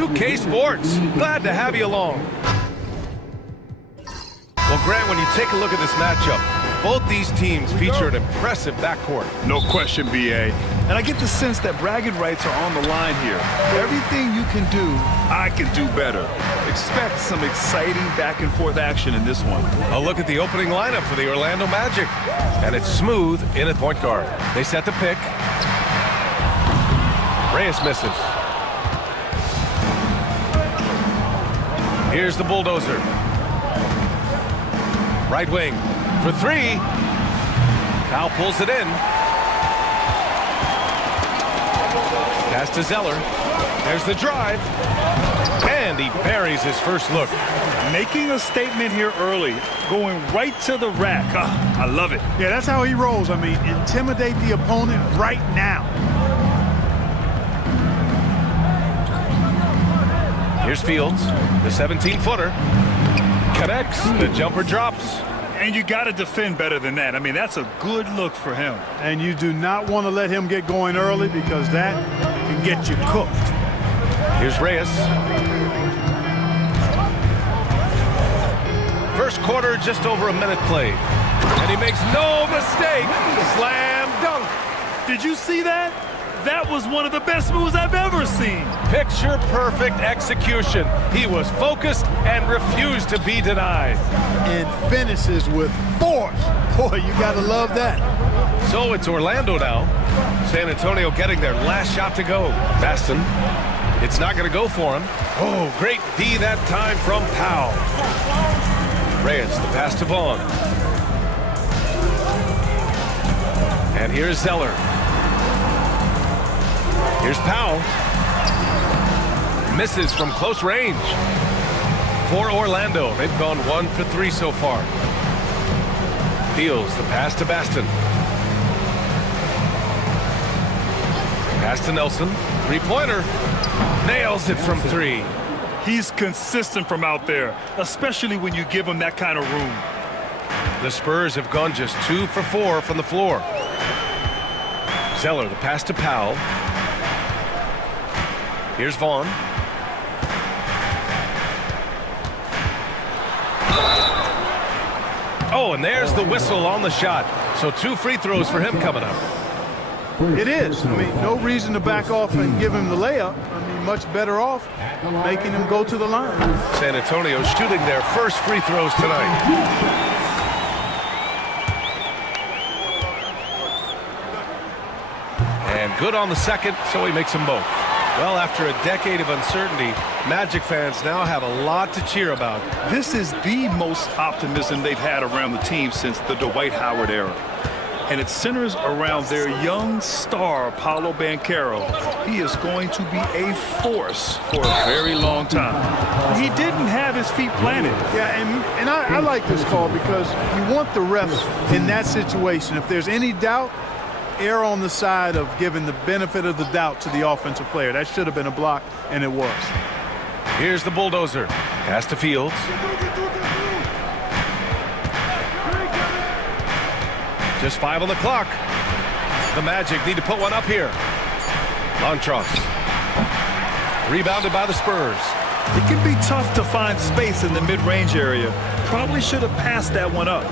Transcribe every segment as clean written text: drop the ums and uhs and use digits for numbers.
2K Sports. Glad to have you along. Well, Grant, when you take a look at this matchup, both these teams feature an impressive backcourt. No question, B.A. And I get the sense that bragging rights are on the line here. Everything you can do, I can do better. Expect some exciting back-and-forth action in this one. A look at the opening lineup for the Orlando Magic. And it's Smooth in at point guard. They set the pick. Reyes misses. Here's the bulldozer. Right wing for three. Powell pulls it in. Pass to Zeller. There's the drive. And he buries his first look. Making a statement here early. Going right to the rack. I love it. Yeah, that's how he rolls. I mean, intimidate the opponent right now. Here's Fields, the 17-footer. Connects, the jumper drops. And you got to defend better than that. I mean, that's a good look for him. And you do not want to let him get going early because that can get you cooked. Here's Reyes. First quarter, just over a minute played. And he makes no mistake. Slam dunk. Did you see that? That was one of the best moves I've ever seen. Picture perfect execution. He was focused and refused to be denied. And finishes with force. Boy, you got to love that. So it's Orlando now. San Antonio getting their last shot to go. Baston. It's not going to go for him. Oh, great D that time from Powell. Reyes, the pass to Vaughn. And here's Zeller. Here's Powell. Misses from close range. For Orlando, they've gone 1 for 3 so far. Fields, the pass to Baston. Pass to Nelson. Three-pointer. Nails it from 3. He's consistent from out there, especially when you give him that kind of room. The Spurs have gone just 2 for 4 from the floor. Zeller, the pass to Powell. Here's Vaughn. Oh, and there's the whistle on the shot. So 2 free throws for him coming up. It is. I mean, no reason to back off and give him the layup. I mean, much better off making him go to the line. San Antonio shooting their first free throws tonight. And good on the second, so he makes them both. Well, after a decade of uncertainty, Magic fans now have a lot to cheer about. This is the most optimism they've had around the team since the Dwight Howard era. And it centers around their young star, Paolo Banchero. He is going to be a force for a very long time. He didn't have his feet planted. Yeah, and I like this call because you want the refs in that situation. If there's any doubt, err on the side of giving the benefit of the doubt to the offensive player. That should have been a block, and it was. Here's the bulldozer. Pass to Fields. Just 5 on the clock. The Magic need to put one up here. Montross. Rebounded by the Spurs. It can be tough to find space in the mid-range area. Probably should have passed that one up.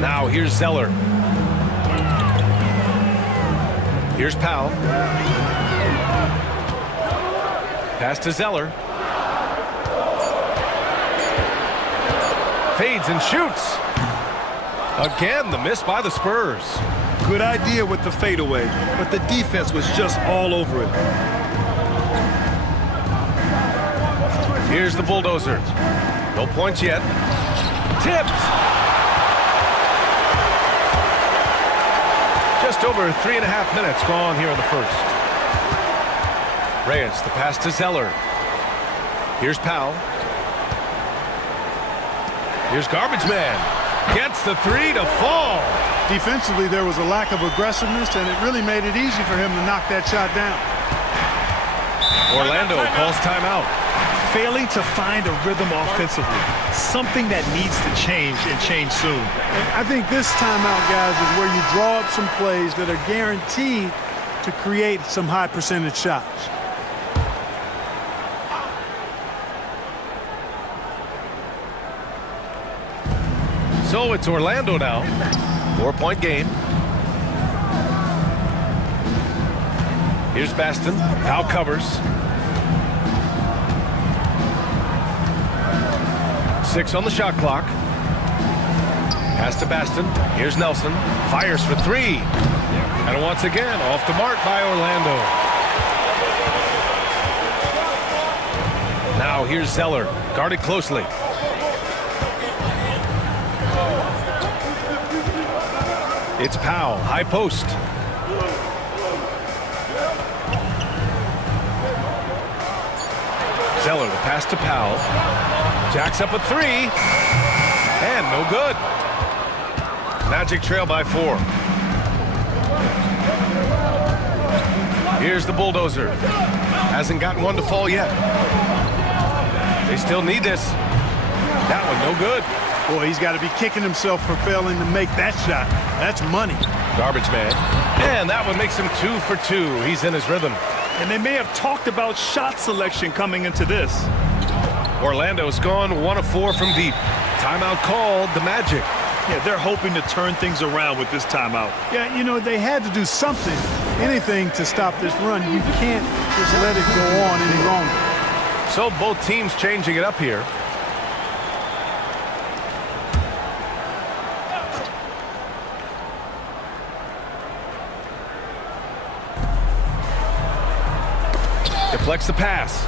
Now here's Zeller. Here's Powell. Pass to Zeller. Fades and shoots. Again, the miss by the Spurs. Good idea with the fadeaway, but the defense was just all over it. Here's the bulldozer. No points yet. Tipped. Just over 3.5 minutes gone here in the first. Reyes, the pass to Zeller. Here's Powell. Here's Garbage Man. Gets the 3 to fall. Defensively, there was a lack of aggressiveness, and it really made it easy for him to knock that shot down. Orlando calls timeout. Failing to find a rhythm offensively. Something that needs to change and change soon. And I think this timeout, guys, is where you draw up some plays that are guaranteed to create some high percentage shots. So it's Orlando now. 4-point game. Here's Baston. Powell covers. 6 on the shot clock. Pass to Baston. Here's Nelson. Fires for 3. And once again, off the mark by Orlando. Now here's Zeller. Guarded closely. It's Powell. High post. Zeller, the pass to Powell. Jacks up a 3. And no good. Magic trail by 4. Here's the bulldozer. Hasn't gotten one to fall yet. They still need this. That one no good. Boy, he's got to be kicking himself for failing to make that shot. That's money. Garbage man. And that one makes him 2 for 2. He's in his rhythm. And they may have talked about shot selection coming into this. Orlando's gone 1 of 4 from deep. Timeout called the Magic. Yeah, they're hoping to turn things around with this timeout. Yeah, you know, they had to do something, anything to stop this run. You can't just let it go on any longer. So both teams changing it up here. Deflects the pass.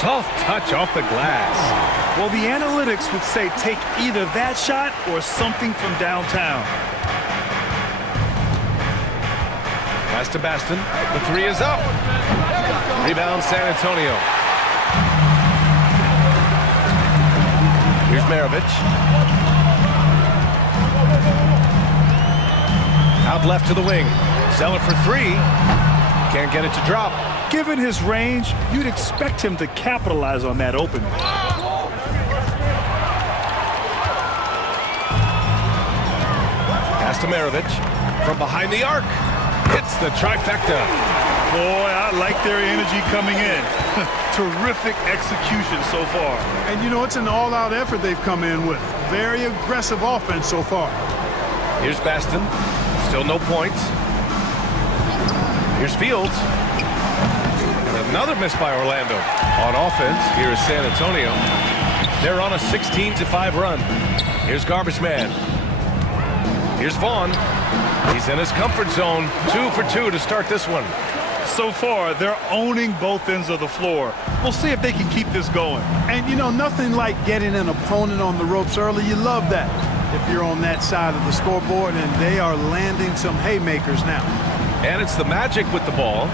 Soft touch off the glass. Well, the analytics would say take either that shot or something from downtown. Pass to Baston. The 3 is up. Rebound San Antonio. Here's Maravich. Out left to the wing. Zeller for 3. Can't get it to drop. Given his range, you'd expect him to capitalize on that opening. Pass to Maravich. From behind the arc. Hits the trifecta. Boy, I like their energy coming in. Terrific execution so far. And, you know, it's an all-out effort they've come in with. Very aggressive offense so far. Here's Baston. Still no points. Here's Fields. And another miss by Orlando. On offense, here is San Antonio. They're on a 16-5 run. Here's Garbage Man. Here's Vaughn. He's in his comfort zone. 2 for 2 to start this one. So far, they're owning both ends of the floor. We'll see if they can keep this going. And, you know, nothing like getting an opponent on the ropes early. You love that if you're on that side of the scoreboard, and they are landing some haymakers now. And it's the Magic with the ball.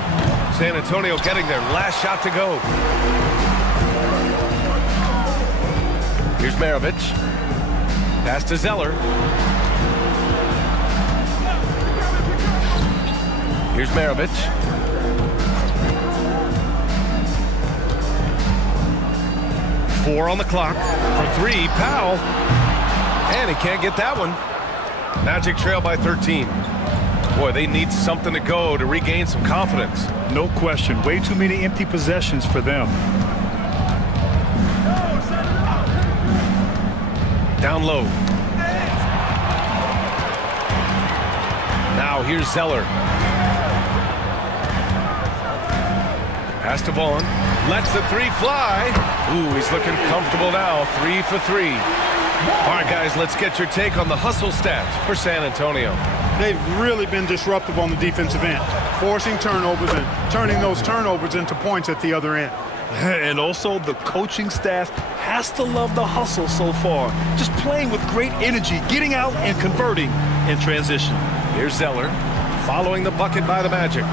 San Antonio getting their last shot to go. Here's Maravich. Pass to Zeller. Here's Maravich. Four on the clock for 3. Powell. And he can't get that one. Magic trail by 13. Boy, they need something to go to regain some confidence. No question. Way too many empty possessions for them. Down low. Now here's Zeller. Pass to Vaughn. Lets the 3 fly. Ooh, he's looking comfortable now. 3 for 3. All right, guys, let's get your take on the hustle stats for San Antonio. They've really been disruptive on the defensive end, forcing turnovers and turning those turnovers into points at the other end. And also, the coaching staff has to love the hustle so far. Just playing with great energy, getting out and converting in transition. Here's Zeller, following the bucket by the Magic.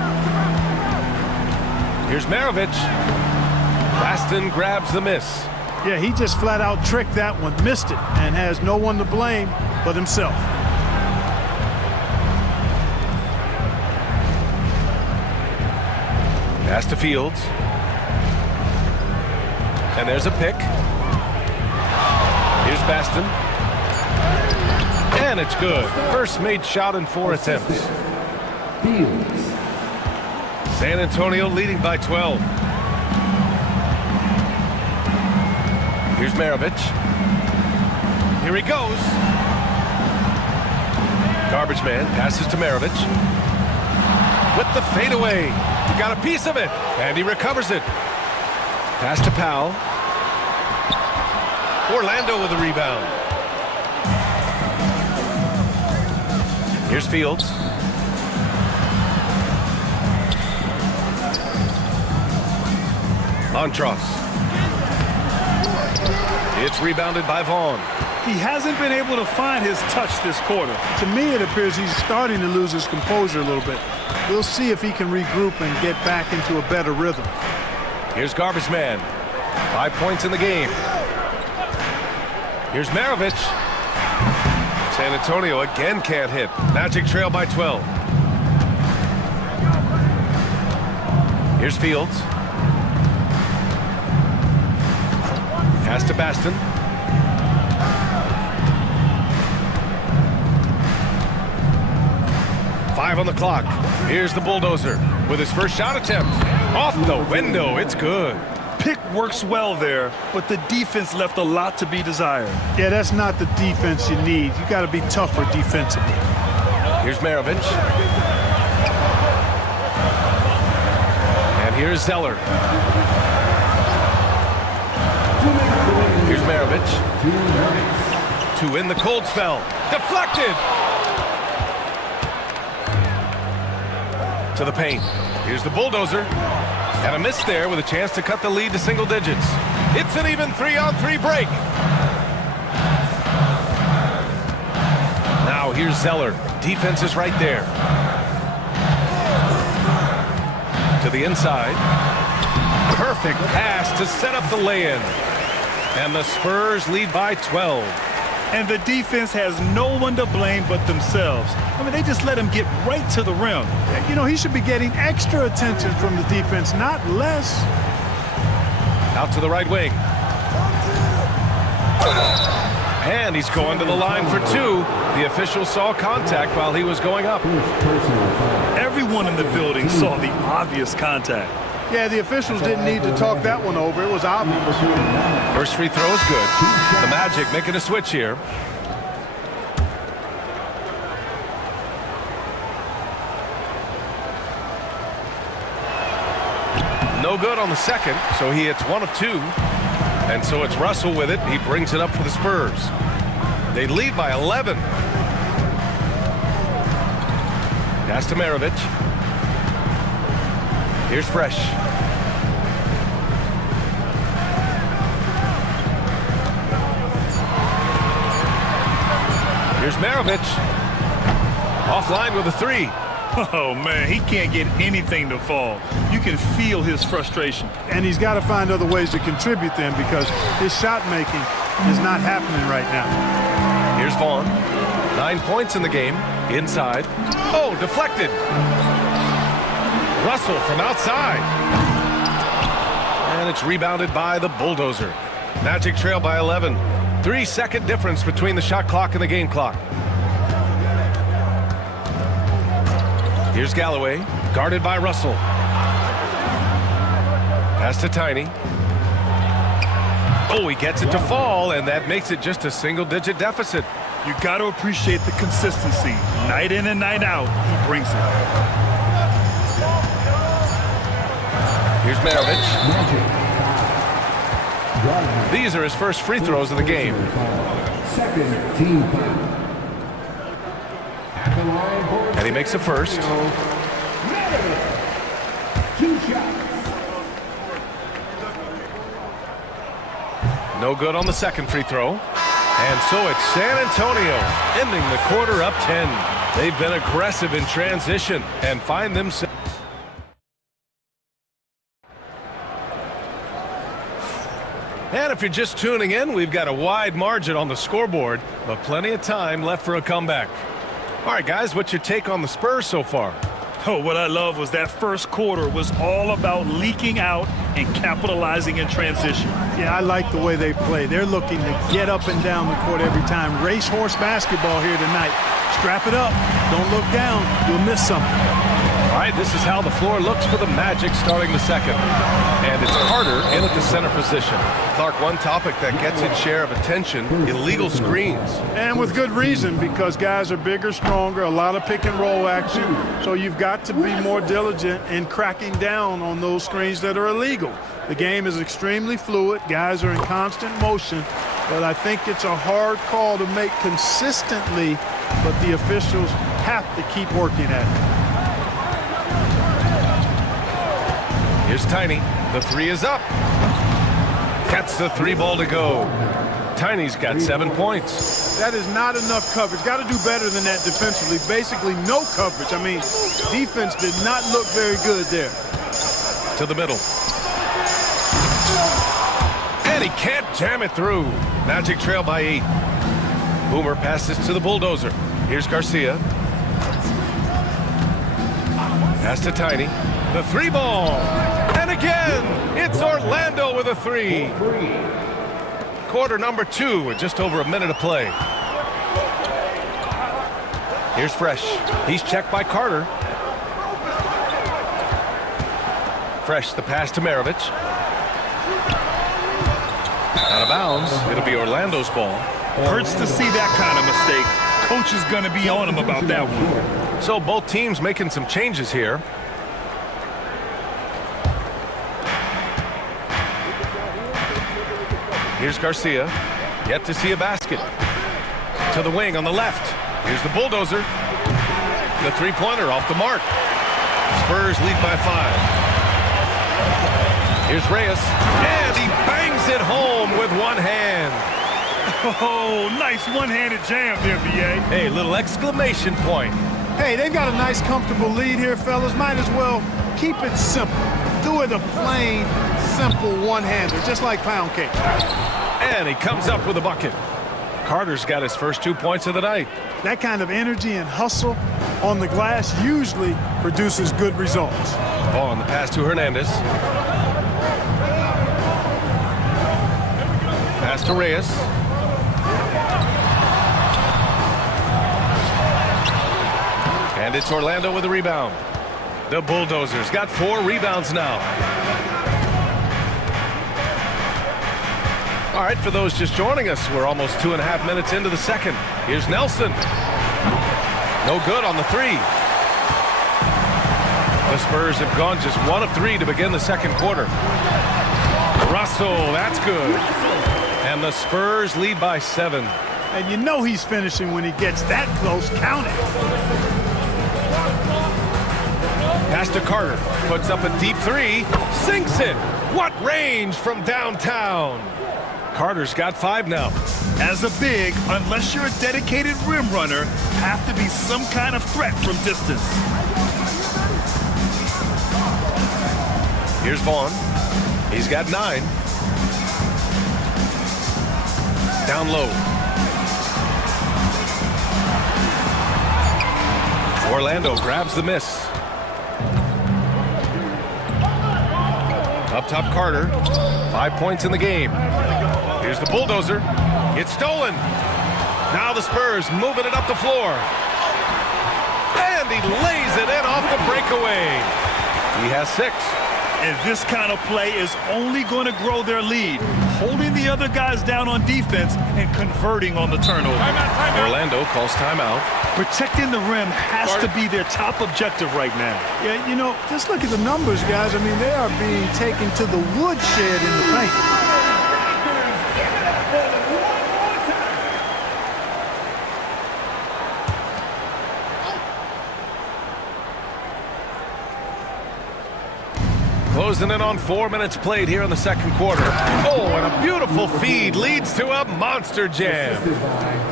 Here's Maravich. Baston grabs the miss. Yeah, he just flat out tricked that one, missed it, and has no one to blame but himself. Pass to Fields. And there's a pick. Here's Baston. And it's good. First made shot in 4 attempts. Fields. San Antonio leading by 12. Here's Maravich. Here he goes. Garbage man passes to Maravich. With the fadeaway. He got a piece of it, and he recovers it. Pass to Powell. Orlando with the rebound. Here's Fields. Montross. It's rebounded by Vaughn. He hasn't been able to find his touch this quarter. To me, it appears he's starting to lose his composure a little bit. We'll see if he can regroup and get back into a better rhythm. Here's Garbage Man. 5 points in the game. Here's Maravich. San Antonio again can't hit. Magic trail by 12. Here's Fields. Pass to Baston. Five on the clock. Here's the bulldozer with his first shot attempt. Off the window. It's good. Pick works well there, but the defense left a lot to be desired. Yeah, that's not the defense you need. You got to be tougher defensively. Here's Maravich. And here's Zeller. Here's Maravich. To win the cold spell. Deflected. To the paint. Here's the bulldozer. And a miss there with a chance to cut the lead to single digits. It's an even 3-on-3 break. Now here's Zeller. Defense is right there. To the inside. Perfect pass to set up the lay-in. And the Spurs lead by 12. And the defense has no one to blame but themselves. I mean, they just let him get right to the rim. You know, he should be getting extra attention from the defense, not less. Out to the right wing. And he's going to the line for two. The official saw contact while he was going up. Everyone in the building saw the obvious contact. Yeah, the officials didn't need to talk that one over. It was obvious. First free throw is good. The Magic making a switch here. No good on the second, so he hits 1 of 2. And so it's Russell with it. He brings it up for the Spurs. They lead by 11. Pass to Maravich. Here's Fresh. Here's Maravich. Offline with a 3. Oh, man, he can't get anything to fall. You can feel his frustration. And he's got to find other ways to contribute then because his shot making is not happening right now. Here's Vaughn. 9 points in the game. Inside. Oh, deflected. Russell from outside. And it's rebounded by the bulldozer. Magic trail by 11. 3-second difference between the shot clock and the game clock. Here's Galloway, guarded by Russell. Pass to Tiny. Oh, he gets it to fall, and that makes it just a single-digit deficit. You got to appreciate the consistency. Night in and night out, he brings it. Here's Maravich. These are his first free throws of the game. Second team foul. And he makes a first. 2 shots. No good on the second free throw. And so it's San Antonio ending the quarter up 10. They've been aggressive in transition and find themselves. And if you're just tuning in, we've got a wide margin on the scoreboard, but plenty of time left for a comeback. All right, guys, what's your take on the Spurs so far? Oh, what I love was that first quarter was all about leaking out and capitalizing in transition. Yeah, I like the way they play. They're looking to get up and down the court every time. Racehorse basketball here tonight. Strap it up. Don't look down. You'll miss something. right, this is how the floor looks for the Magic starting the second. And it's Carter in at the center position. Clark, one topic that gets its share of attention, illegal screens. And with good reason, because guys are bigger, stronger, a lot of pick and roll action. So you've got to be more diligent in cracking down on those screens that are illegal. The game is extremely fluid. Guys are in constant motion. But I think it's a hard call to make consistently, but the officials have to keep working at it. Here's Tiny. The three is up. Gets the three ball to go. Tiny's got 7 points. That is not enough coverage. Got to do better than that defensively. Basically no coverage. I mean, defense did not look very good there. To the middle. And he can't jam it through. Magic trail by 8. Boomer passes to the bulldozer. Here's Garcia. Pass to Tiny. The three ball. And again, it's Orlando with a three. Quarter number 2 with just over a minute to play. Here's Fresh. He's checked by Carter. Fresh, the pass to Maravich. Out of bounds. It'll be Orlando's ball. Hurts to see that kind of mistake. Coach is going to be on him about that one. So both teams making some changes here. Here's Garcia. Yet to see a basket. To the wing on the left. Here's the bulldozer. The three-pointer off the mark. Spurs lead by 5. Here's Reyes. And he bangs it home with one hand. Oh, nice one-handed jam there, B.A. Hey, little exclamation point. Hey, they've got a nice, comfortable lead here, fellas. Might as well keep it simple. Do it a plain, simple one-hander, just like pound cake. And he comes up with a bucket. Carter's got his first 2 points of the night. That kind of energy and hustle on the glass usually produces good results. Ball on the pass to Hernandez. Pass to Reyes. And it's Orlando with a rebound. The Bulldozers got 4 rebounds now. All right, for those just joining us, we're almost 2.5 minutes into the second. Here's Nelson. No good on the three. The Spurs have gone just 1 of 3 to begin the second quarter. Russell, that's good. And the Spurs lead by 7. And you know he's finishing when he gets that close. Count it. Pass to Carter. Puts up a deep three. Sinks it. What range from downtown. Carter's got 5 now. As a big, unless you're a dedicated rim runner, have to be some kind of threat from distance. Here's Vaughn. He's got 9. Down low. Orlando grabs the miss. Up top, Carter. 5 points in the game. Here's the bulldozer. It's stolen. Now the Spurs moving it up the floor. And he lays it in off the breakaway. He has 6. And this kind of play is only going to grow their lead, holding the other guys down on defense and converting on the turnover. Timeout. Orlando calls timeout. Protecting the rim has to be their top objective right now. Yeah, you know, just look at the numbers, guys. I mean, they are being taken to the woodshed in the paint. Closing in on 4 minutes played here in the second quarter. Oh, and a beautiful feed leads to a monster jam.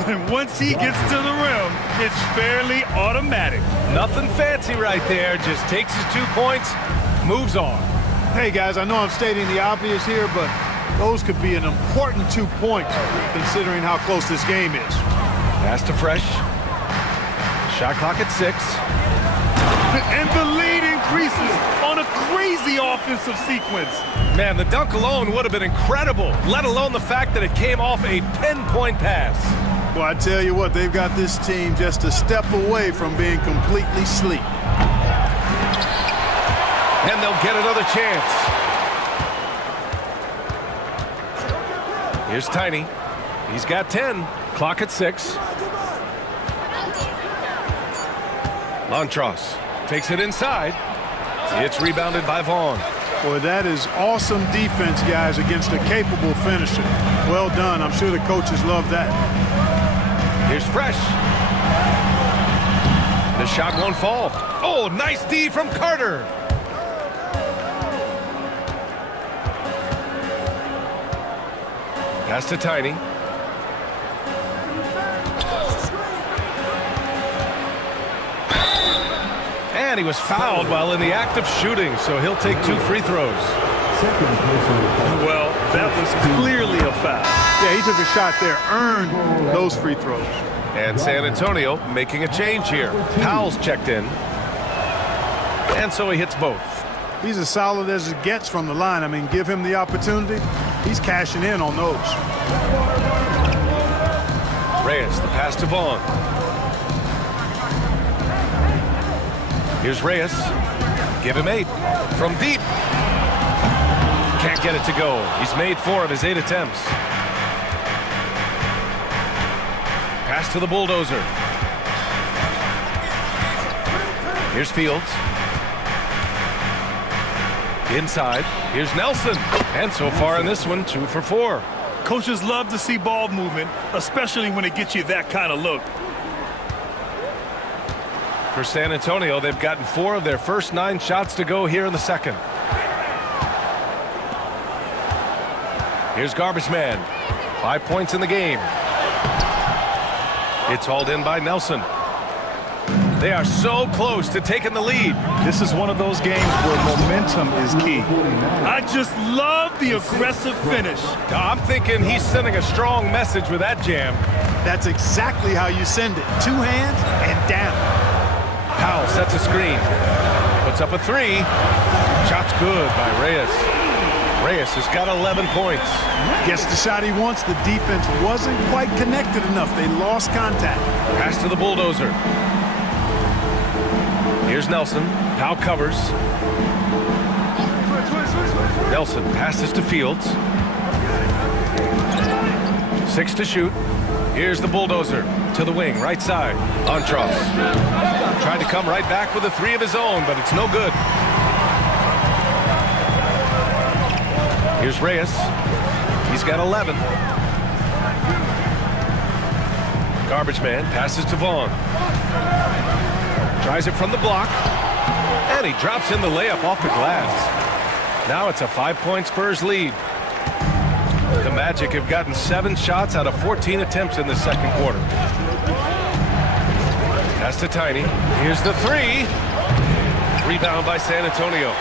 And once he gets to the rim, it's fairly automatic. Nothing fancy right there. Just takes his 2 points, moves on. Hey, guys, I know I'm stating the obvious here, but those could be an important 2 points considering how close this game is. Pass to Fresh. Shot clock at 6. And the lead increases on a crazy offensive sequence. Man, the dunk alone would have been incredible, let alone the fact that it came off a pinpoint pass. Well, I tell you what, they've got this team just a step away from being completely asleep. get another chance. Here's Tiny. He's got 10. Clock at 6. Montross takes it inside. It's rebounded by Vaughn. Boy, that is awesome defense, guys, against a capable finisher. Well done. I'm sure the coaches love that. Here's Fresh. The shot won't fall. Oh, nice D from Carter. Pass to Tiny. And he was fouled while in the act of shooting, so he'll take 2 free throws. Well, that was clearly a foul. Yeah, he took a shot there, earned those free throws. And San Antonio making a change here. Powell's checked in. And so he hits both. He's as solid as it gets from the line. I mean, give him the opportunity. He's cashing in on those. Reyes, the pass to Vaughn. Here's Reyes. Give him 8. From deep. Can't get it to go. He's made 4 of his 8 attempts. Pass to the bulldozer. Here's Fields. Inside. Here's Nelson. And so far in this one, 2 for 4. Coaches love to see ball movement, especially when it gets you that kind of look. For San Antonio, they've gotten 4 of their first 9 shots to go here in the second. Here's Garbage Man. 5 points in the game. It's hauled in by Nelson. They are so close to taking the lead. This is one of those games where momentum is key. I just love the aggressive finish. I'm thinking he's sending a strong message with that jam. That's exactly how you send it. 2 hands and down. Powell sets a screen. Puts up a 3. Shot's good by Reyes. Reyes has got 11 points. Gets the shot he wants. The defense wasn't quite connected enough. They lost contact. Pass to the bulldozer. Here's Nelson. Powell covers. Nelson passes to Fields. 6 to shoot. Here's the bulldozer to the wing, right side. Montross. Tried to come right back with a 3 of his own, but it's no good. Here's Reyes. He's got 11. Garbage Man passes to Vaughn. Tries it from the block. And he drops in the layup off the glass. Now it's a 5-point Spurs lead. The Magic have gotten 7 shots out of 14 attempts in the second quarter. Pass to Tiny. Here's the 3. Rebound by San Antonio.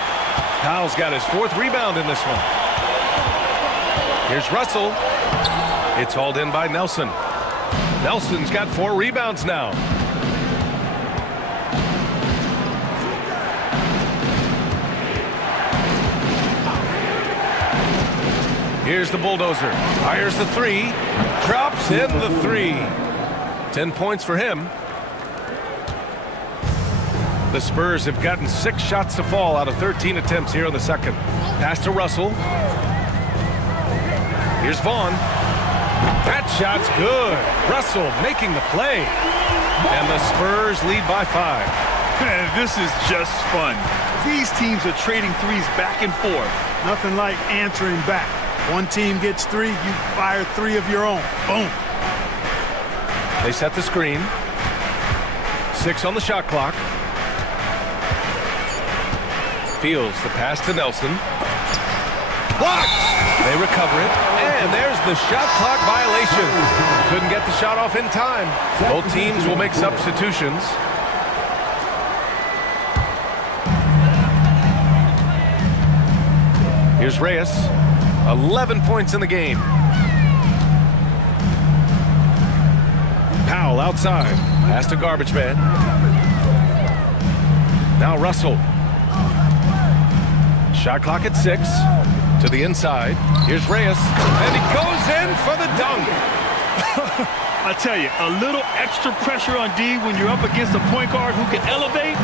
Powell's got his 4th rebound in this one. Here's Russell. It's hauled in by Nelson. Nelson's got 4 rebounds now. Here's the bulldozer. Fires the 3. Drops in the 3. 10 points for him. The Spurs have gotten 6 shots to fall out of 13 attempts here in the second. Pass to Russell. Here's Vaughn. That shot's good. Russell making the play. And the Spurs lead by 5. Man, this is just fun. These teams are trading threes back and forth. Nothing like answering back. One team gets 3, you fire 3 of your own. Boom. They set the screen. 6 on the shot clock. Fields the pass to Nelson. Blocked! They recover it. And there's the shot clock violation. Couldn't get the shot off in time. Both teams will make substitutions. Here's Reyes. 11 points in the game. Powell outside. Pass to Garbage Man. Now Russell. Shot clock at 6. To the inside. Here's Reyes. And he goes in for the dunk. I tell you, a little extra pressure on D when you're up against a point guard who can elevate.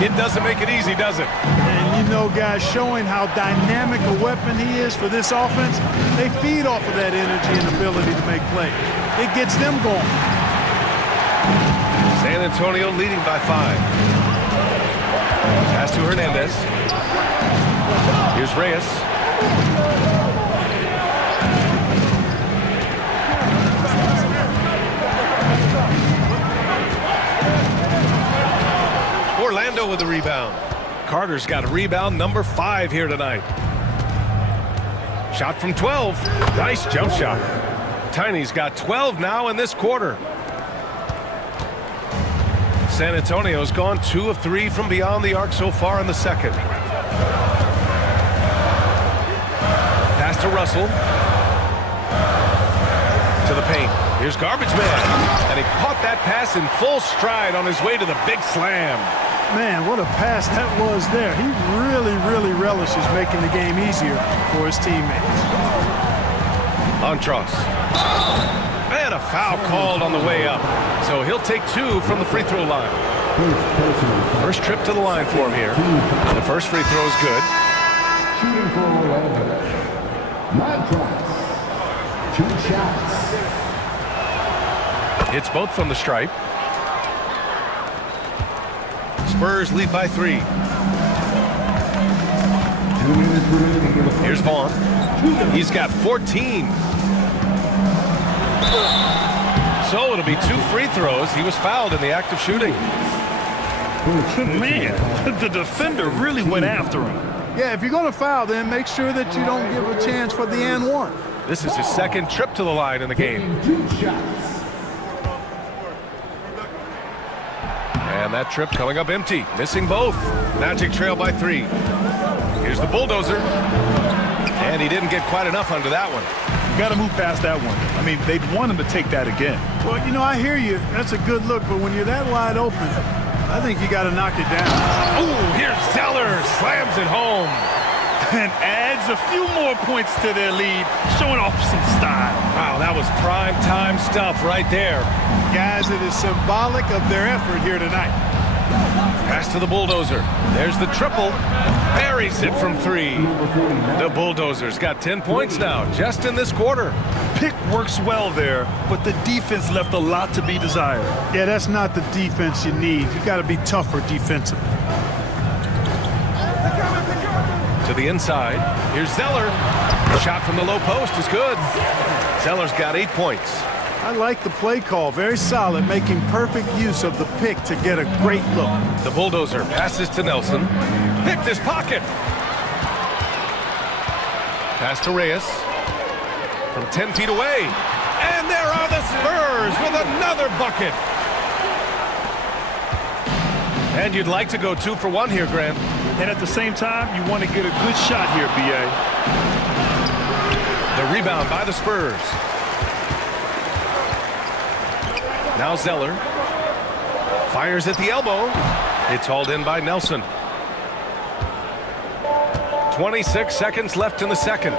It doesn't make it easy, does it? And you know, guys, showing how dynamic a weapon he is for this offense, they feed off of that energy and ability to make plays. It gets them going. San Antonio leading by 5. Pass to Hernandez. Here's Reyes. Orlando with the rebound. Carter's got a rebound, number 5 here tonight. Shot from 12. Nice jump shot. Tiny's got 12 now in this quarter. San Antonio's gone 2 of 3 from beyond the arc so far in the second. Pass to Russell. To the paint. Here's Garbage Man. And he caught that pass in full stride on his way to the big slam. Man, what a pass that was there. He really relishes making the game easier for his teammates. Antros. And a foul called on the way up. So he'll take 2 from the free throw line. First trip to the line for him here. The first free throw is good. Shooting for Orlando. Montrose. 2 shots. Hits both from the stripe. Spurs lead by 3. 2 minutes remaining. Here's Vaughn. He's got 14. So it'll be 2 free throws. He was fouled in the act of shooting. Man, the defender really went after him. Yeah, if you're going to foul, then make sure that you don't give a chance for the and one. This is his second trip to the line in the game. 2 shots. And that trip coming up empty. Missing both. Magic trail by 3. Here's the bulldozer. And he didn't get quite enough under that one. Got to move past that one. I mean, they'd want him to take that again. Well, you know, I hear you. That's a good look, but when you're that wide open, I think you got to knock it down. Ooh, here's Zeller. Slams it home. And adds a few more points to their lead, showing off some style. Wow, that was prime time stuff right there. Guys, it is symbolic of their effort here tonight. Pass to the bulldozer. There's the triple. Buries it from 3. The bulldozer's got 10 points now, just in this quarter. Pick works well there, but the defense left a lot to be desired. Yeah, that's not the defense you need. You got to be tougher defensively. To the inside. Here's Zeller. The shot from the low post is good. Zeller's got 8 points. I like the play call. Very solid, making perfect use of the pick to get a great look. The bulldozer passes to Nelson. Picked his pocket. Pass to Reyes. From 10 feet away. And there are the Spurs with another bucket. And you'd like to go 2 for 1 here, Grant. And at the same time, you want to get a good shot here, B.A. The rebound by the Spurs. Now Zeller. Fires at the elbow. It's hauled in by Nelson. 26 seconds left in the second.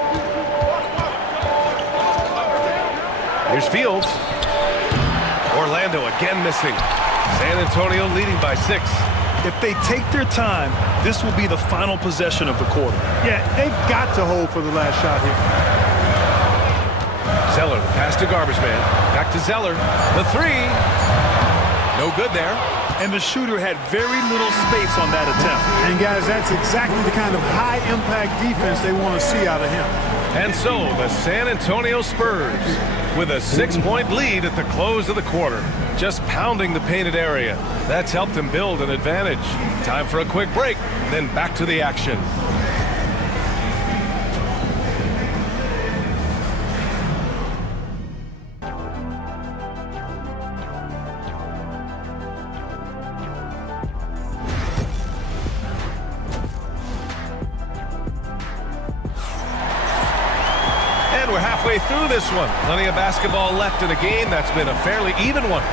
Here's Fields. Orlando again missing. San Antonio leading by 6. If they take their time, this will be the final possession of the quarter. Yeah, they've got to hold for the last shot here. Zeller, the pass to Garbage Man. Back to Zeller. The 3. No good there. And the shooter had very little space on that attempt. And guys, that's exactly the kind of high-impact defense they want to see out of him. And so the San Antonio Spurs with a 6-point lead at the close of the quarter. Just pounding the painted area. That's helped them build an advantage. Time for a quick break, then back to the action. And we're halfway through this one. Plenty of basketball left in a game that's been a fairly even one.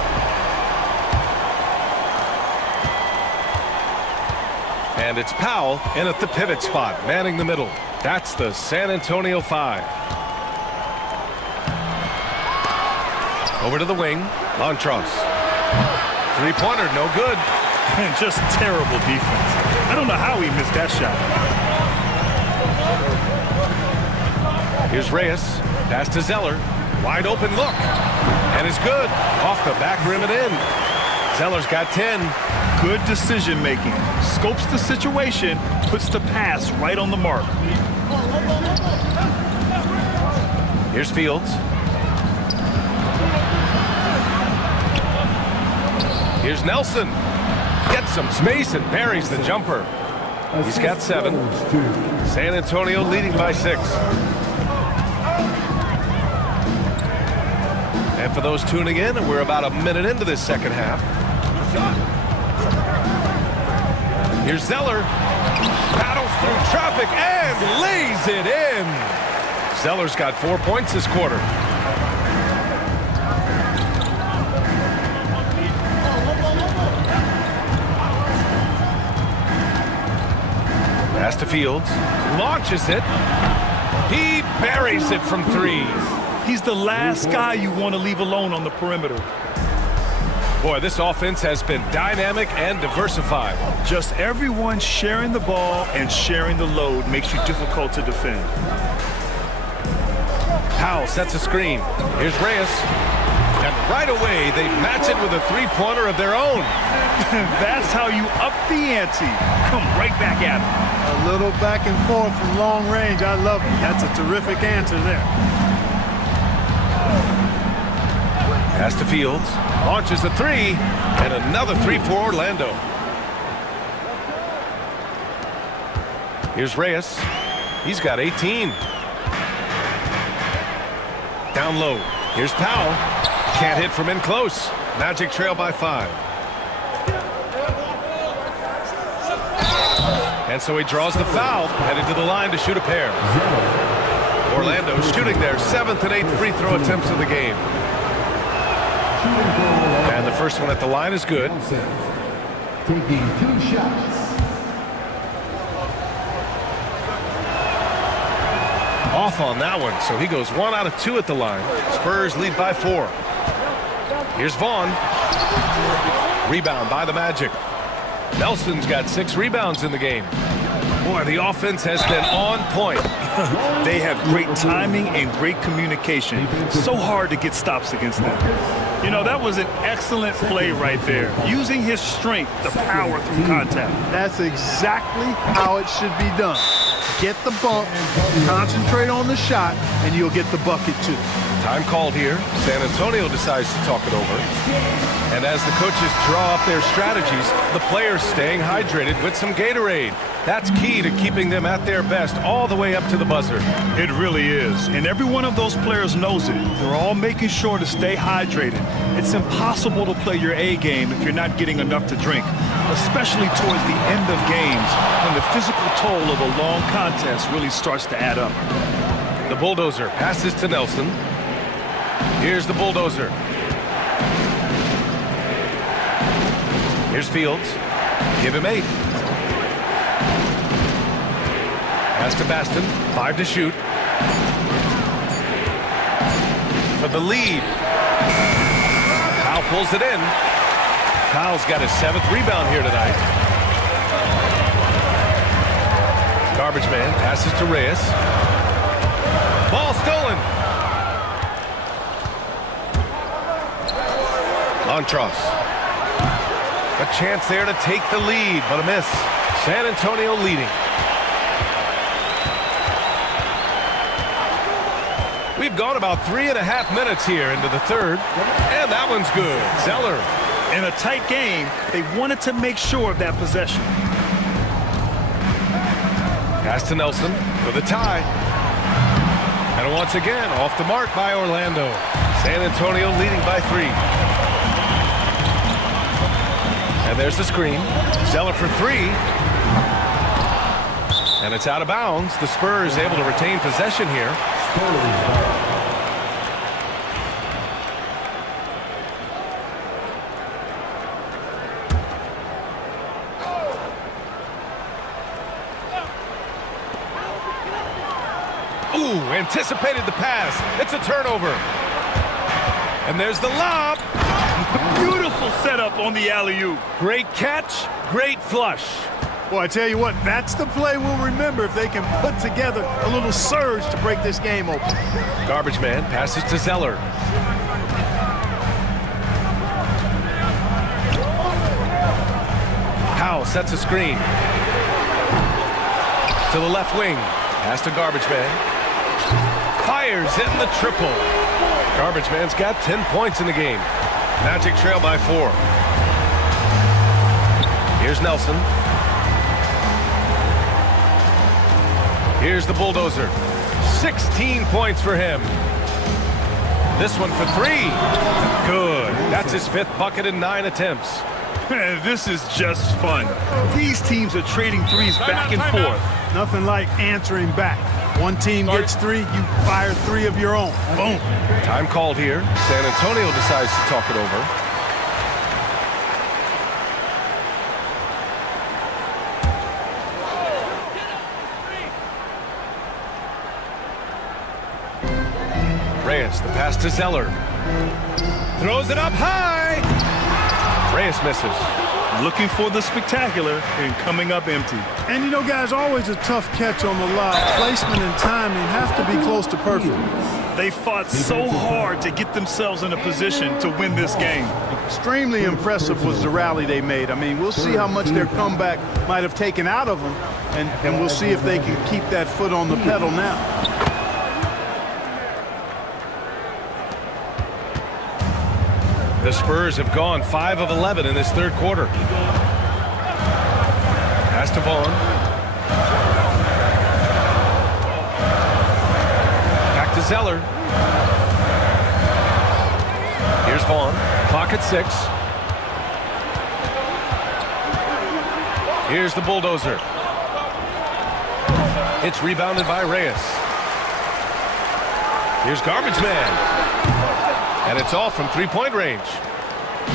And it's Powell in at the pivot spot, manning the middle. That's the San Antonio 5. Over to the wing, Montrose. Three-pointer, no good. And just terrible defense. I don't know how he missed that shot. Here's Reyes. Pass to Zeller. Wide open look. And it's good. Off the back rim and in. Zeller's got 10. Good decision making. Scopes the situation, puts the pass right on the mark. Here's Fields. Here's Nelson. Gets some space and buries the jumper. He's got 7. San Antonio leading by 6. And for those tuning in, we're about a minute into this second half. Here's Zeller. Battles through traffic and lays it in. Zeller's got 4 points this quarter. Pass to Fields. Launches it. He buries it from 3. He's the last guy you want to leave alone on the perimeter. Boy, this offense has been dynamic and diversified. Just everyone sharing the ball and sharing the load makes you difficult to defend. Powell sets a screen. Here's Reyes. And right away, they match it with a three-pointer of their own. That's how you up the ante. Come right back at him. A little back and forth from long range. I love it. That's a terrific answer there. Pass to Fields. Launches a 3. And another 3 for Orlando. Here's Reyes. He's got 18. Down low. Here's Powell. Can't hit from in close. Magic trail by 5. And so he draws the foul, headed to the line to shoot a pair. Orlando shooting their 7th and 8th free throw attempts of the game. And the first one at the line is good. Taking 2 shots. Off on that one, so he goes 1 out of 2 at the line. Spurs lead by 4. Here's Vaughn. Rebound by the Magic. Nelson's got 6 rebounds in the game. Boy, the offense has been on point. They have great timing and great communication. So hard to get stops against them. You know, that was an excellent play right there. Using his strength to power through contact. That's exactly how it should be done. Get the bump, concentrate on the shot, and you'll get the bucket too. Time called here. San Antonio decides to talk it over. And as the coaches draw up their strategies, the players staying hydrated with some Gatorade. That's key to keeping them at their best all the way up to the buzzer. It really is. And every one of those players knows it. They're all making sure to stay hydrated. It's impossible to play your A game if you're not getting enough to drink, especially towards the end of games when the physical toll of a long contest really starts to add up. The bulldozer passes to Nelson. Here's the bulldozer. Here's Fields. Give him 8. Pass to Baston. 5 to shoot. For the lead. Powell pulls it in. Powell's got his 7th rebound here tonight. Garbage man passes to Reyes. Ball stolen. Montross. A chance there to take the lead, but a miss. San Antonio leading. We've gone about 3.5 minutes here into the third, and that one's good. Zeller. In a tight game, they wanted to make sure of that possession. Pass to Nelson for the tie. And once again, off the mark by Orlando. San Antonio leading by 3. And there's the screen. Zeller for 3. And it's out of bounds. The Spurs able to retain possession here. Ooh, anticipated the pass. It's a turnover. And there's the lob. Beautiful setup on the alley-oop. Great catch, great flush. Well, I tell you what, that's the play we'll remember if they can put together a little surge to break this game open. Garbage man passes to Zeller. Powell sets a screen. To the left wing. Pass to Garbage man. Fires in the triple. Garbage man's got 10 points in the game. Magic trail by 4. Here's Nelson. Here's the bulldozer. 16 points for him. This one for 3. Good. That's his 5th bucket in 9 attempts. This is just fun. These teams are trading threes back and forth. Nothing like answering back. One team gets 3, you fire 3 of your own. Boom. Time called here. San Antonio decides to talk it over. Reyes, the pass to Zeller. Throws it up high. Reyes misses. Looking for the spectacular and coming up empty. And you know, guys, always a tough catch on the lob. Placement and timing have to be close to perfect. They fought so hard to get themselves in a position to win this game. Extremely impressive was the rally they made. I mean, we'll see how much their comeback might have taken out of them, and we'll see if they can keep that foot on the pedal now. The Spurs have gone 5 of 11 in this 3rd quarter. Pass to Vaughn. Back to Zeller. Here's Vaughn. Clock at 6. Here's the bulldozer. It's rebounded by Reyes. Here's Garbage Man. And it's off from 3-point range.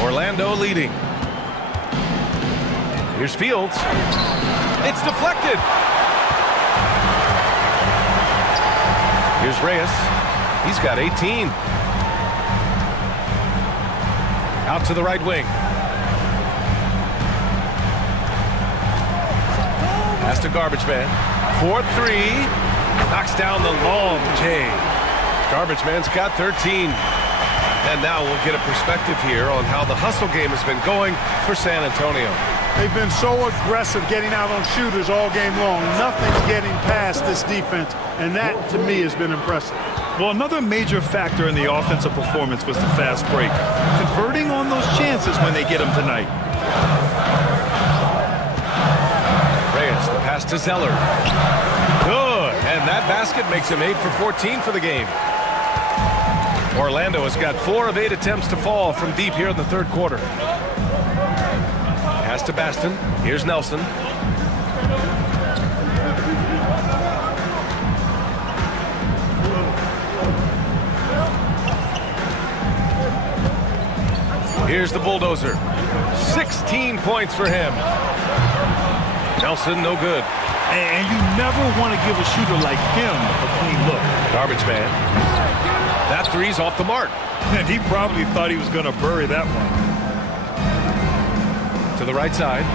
Orlando leading. Here's Fields. It's deflected. Here's Reyes. He's got 18. Out to the right wing. Pass to Garbage Man. 4-3. Knocks down the long J. Garbage Man's got 13. And now we'll get a perspective here on how the hustle game has been going for San Antonio. They've been so aggressive getting out on shooters all game long. Nothing's getting past this defense, and that, to me, has been impressive. Well, another major factor in the offensive performance was the fast break. Converting on those chances when they get them tonight. Reyes, the pass to Zeller. Good. And that basket makes him 8 for 14 for the game. Orlando has got 4 of 8 attempts to fall from deep here in the 3rd quarter. Pass to Baston. Here's Nelson. Here's the bulldozer. 16 points for him. Nelson, no good. And you never want to give a shooter like him a clean look. Garbage man. That three's off the mark. And he probably thought he was going to bury that one. To the right side.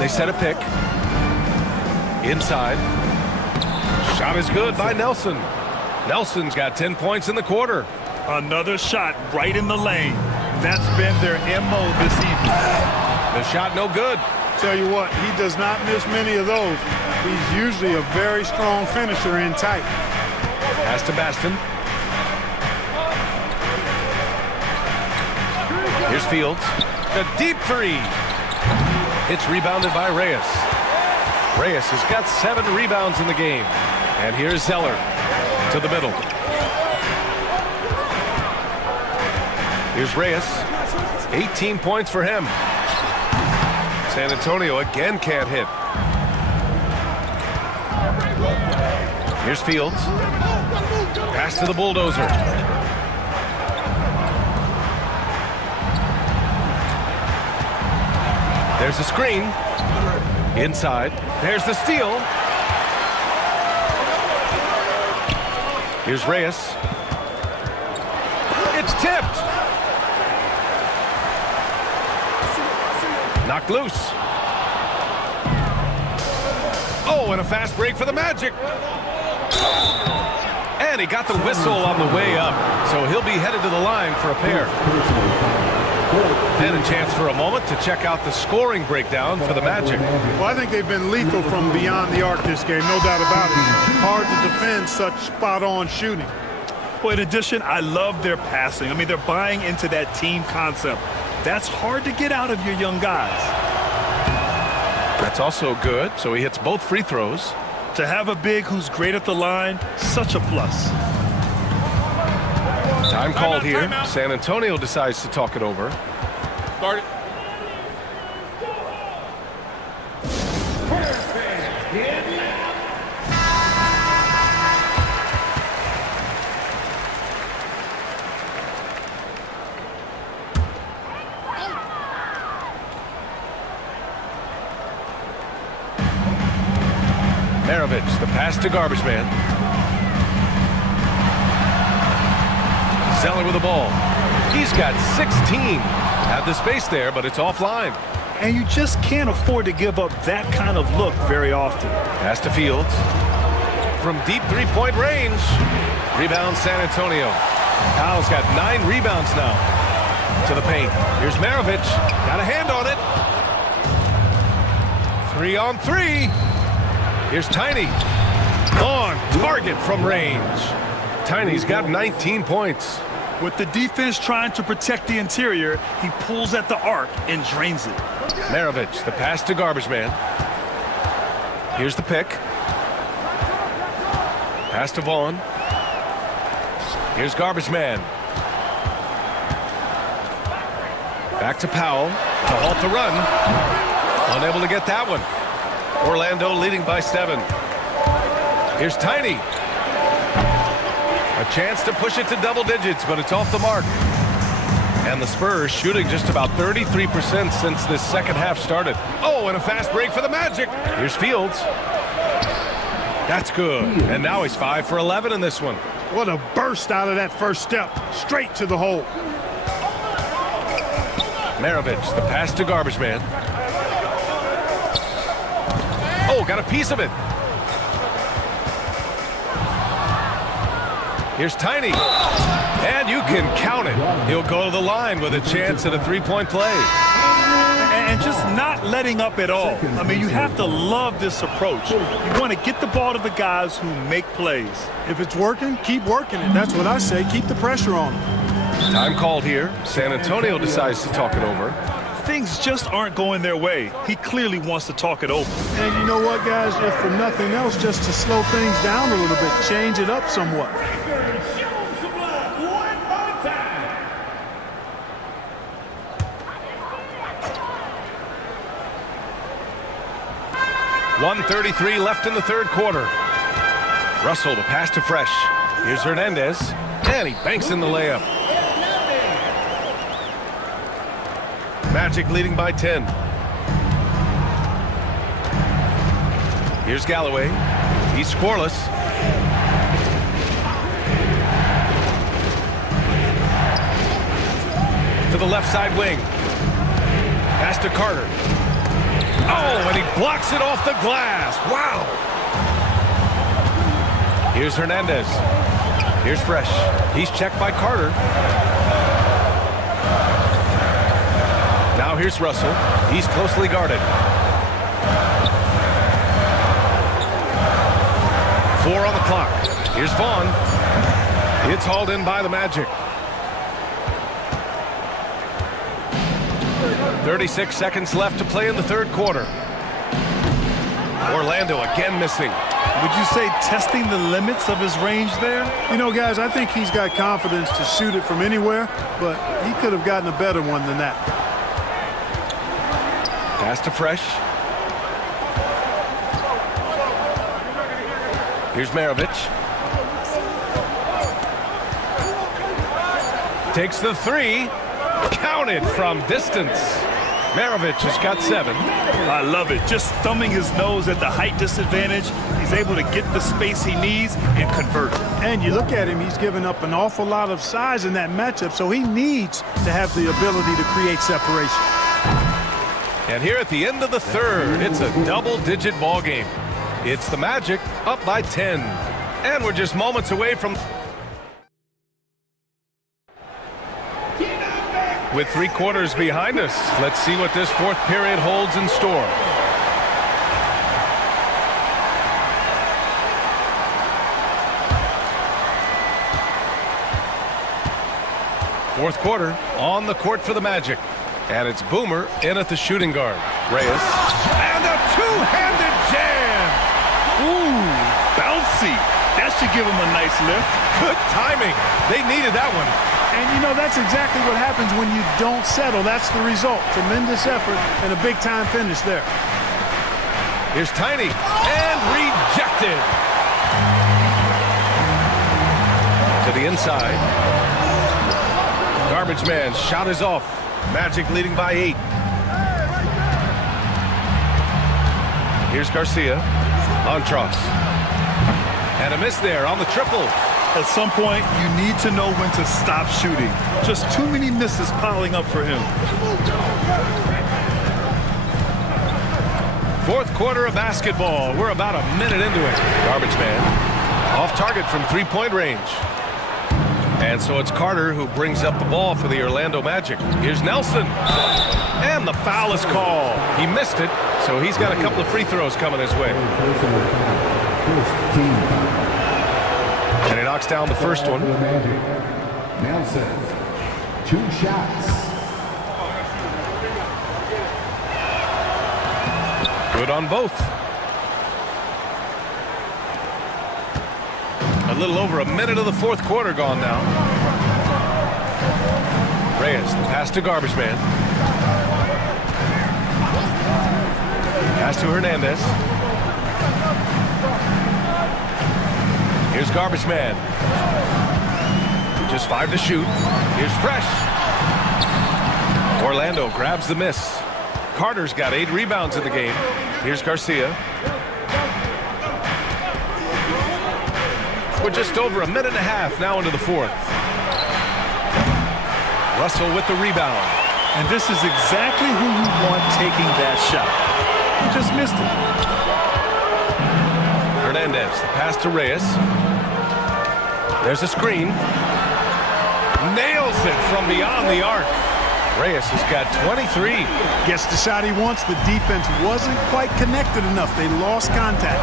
They set a pick. Inside. Shot is good by Nelson. Nelson's got 10 points in the quarter. Another shot right in the lane. That's been their MO this evening. The shot no good. Tell you what, he does not miss many of those. He's usually a very strong finisher in tight. Pass to Baston. Here's Fields. The deep three. It's rebounded by Reyes. Reyes has got 7 rebounds in the game. And here's Zeller to the middle. Here's Reyes. 18 points for him. San Antonio again can't hit. Here's Fields. Pass to the bulldozer. There's the screen. Inside. There's the steal. Here's Reyes. It's tipped. Knocked loose. Oh, and a fast break for the Magic. And he got the whistle on the way up, so he'll be headed to the line for a pair. And a chance for a moment to check out the scoring breakdown for the Magic. Well, I think they've been lethal from beyond the arc this game, no doubt about it. Hard to defend such spot-on shooting. Well, in addition, I love their passing. I mean, they're buying into that team concept. That's hard to get out of your young guys. That's also good, so he hits both free throws. To have a big who's great at the line, such a plus. Time called here. San Antonio decides to talk it over. Start it. Maravich, the pass to Garbage Man. Zeller with the ball. He's got 16. Had the space there, but it's offline. And you just can't afford to give up that kind of look very often. Pass to Fields. From deep three-point range. Rebound San Antonio. Powell's got 9 rebounds now. To the paint. Here's Maravich. Got a hand on it. 3 on 3. Here's Tiny. On target from range. Tiny's got 19 points. With the defense trying to protect the interior, he pulls at the arc and drains it. Maravich, the pass to Garbage Man. Here's the pick. Pass to Vaughn. Here's Garbage Man. Back to Powell to halt the run. Unable to get that one. Orlando leading by 7. Here's Tiny. A chance to push it to double digits, but it's off the mark. And the Spurs shooting just about 33% since this second half started. Oh, and a fast break for the Magic. Here's Fields. That's good. And now he's 5 for 11 in this one. What a burst out of that first step. Straight to the hole. Maravich, the pass to Garbage Man. Oh, got a piece of it. Here's Tiny. And you can count it. He'll go to the line with a chance at a three-point play. And just not letting up at all. I mean, you have to love this approach. You want to get the ball to the guys who make plays. If it's working, keep working it. That's what I say. Keep the pressure on them. Time called here. San Antonio decides to talk it over. Things just aren't going their way. He clearly wants to talk it over. And you know what, guys? If for nothing else, just to slow things down a little bit, change it up somewhat. .133 left in the third quarter. Russell, the pass to Fresh. Here's Hernandez. And he banks in the layup. Magic leading by 10. Here's Galloway. He's scoreless. To the left side wing. Pass to Carter. Oh, and he blocks it off the glass. Wow. Here's Hernandez. Here's Fresh. He's checked by Carter. Now here's Russell. He's closely guarded. 4 on the clock. Here's Vaughn. It's hauled in by the Magic. 36 seconds left to play in the third quarter. Orlando again missing. Would you say testing the limits of his range there? You know, guys, I think he's got confidence to shoot it from anywhere, but he could have gotten a better one than that. Pass to Fresh. Here's Maravich. Takes the 3. Counted from distance. Maravich has got 7. I love it. Just thumbing his nose at the height disadvantage. He's able to get the space he needs and convert it. And you look at him, he's given up an awful lot of size in that matchup, so he needs to have the ability to create separation. And here at the end of the third, it's a double-digit ball game. It's the Magic up by 10. And we're just moments away from... With 3 quarters behind us, let's see what this fourth period holds in store. Fourth quarter on the court for the Magic. And it's Boomer in at the shooting guard. Reyes. And a two-handed jam! Ooh, bouncy. That should give him a nice lift. Good timing. They needed that one. And, you know, that's exactly what happens when you don't settle. That's the result. Tremendous effort and a big-time finish there. Here's Tiny. And rejected. To the inside. Garbage man shot is off. Magic leading by 8. Here's Garcia. Montross. And a miss there on the triple. At some point, you need to know when to stop shooting. Just too many misses piling up for him. Fourth quarter of basketball. We're about a minute into it. Garbage man. Off target from three-point range. And so it's Carter who brings up the ball for the Orlando Magic. Here's Nelson. And the foul is called. He missed it, so he's got a couple of free throws coming his way. And he knocks down the first one. Nelson, 2 shots. Good on both. A little over a minute of the fourth quarter gone now. Reyes, the pass to Garbage Man. Pass to Hernandez. Here's Garbage Man. Just 5 to shoot. Here's Fresh. Orlando grabs the miss. Carter's got 8 rebounds in the game. Here's Garcia. We're just over a minute and a half now into the fourth. Russell with the rebound. And this is exactly who you want taking that shot. He just missed it. Hernandez, the pass to Reyes. There's a screen. Nails it from beyond the arc. Reyes has got 23. Gets the shot he wants. The defense wasn't quite connected enough. They lost contact.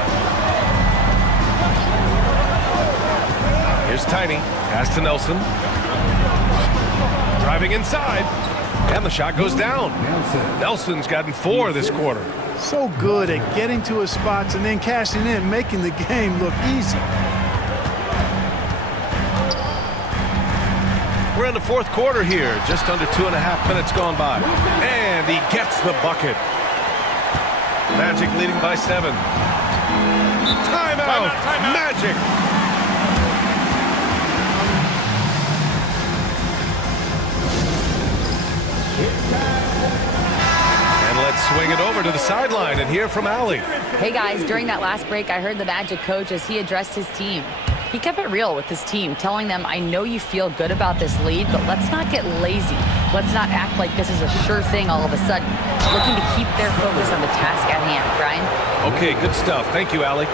Here's Tiny. Pass to Nelson. Driving inside. And the shot goes down. Nelson's gotten 4 this quarter. So good at getting to his spots and then cashing in, making the game look easy. We're in the fourth quarter here. Just under 2.5 minutes gone by. And he gets the bucket. Magic leading by 7. Timeout. Magic. And let's swing it over to the sideline and hear from Allie. Hey guys, during that last break, I heard the Magic coach as he addressed his team. He kept it real with his team, telling them, I know you feel good about this lead, but let's not get lazy. Let's not act like this is a sure thing all of a sudden. Looking to keep their focus on the task at hand. Brian? Okay, good stuff. Thank you, Allie.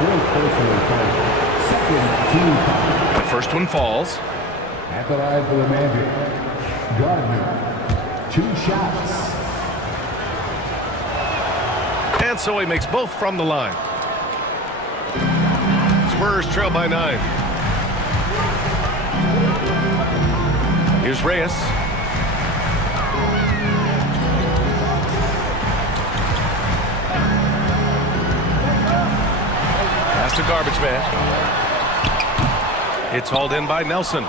The first one falls. At the line for the Magic, Gardner, 2 shots. And so he makes both from the line. Spurs trail by 9. Here's Reyes. Pass to Garbage Man. It's hauled in by Nelson.